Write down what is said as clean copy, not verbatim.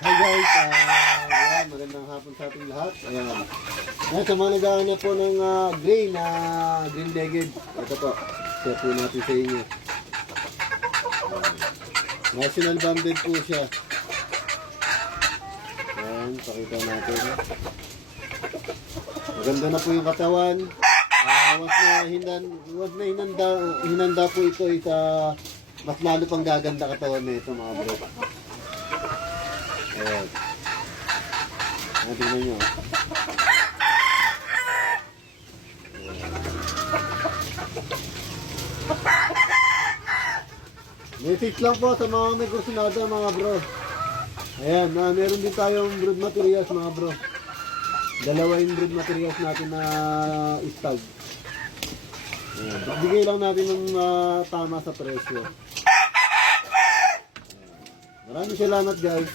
Hi guys, ayan, magandang hapon sa ating lahat. Ayan. Ngayon, sa mga naghahanap po ng green legged. Ito po, share po natin sa inyo. Ayan. National banded po siya. Ayan, pakita natin. Maganda na po yung katawan. Once na hinanda po ito sa mas lalo pang gaganda katawan na ito mga bro. Ayan. Tingnan nyo. Message lang po sa mga may kursunada mga bro. Ayan, meron din tayong brood materials mga bro. Dalawa yung brood materials natin na stag. Ayan, bigay lang natin ng tama sa presyo. Ayan. Maraming salamat guys.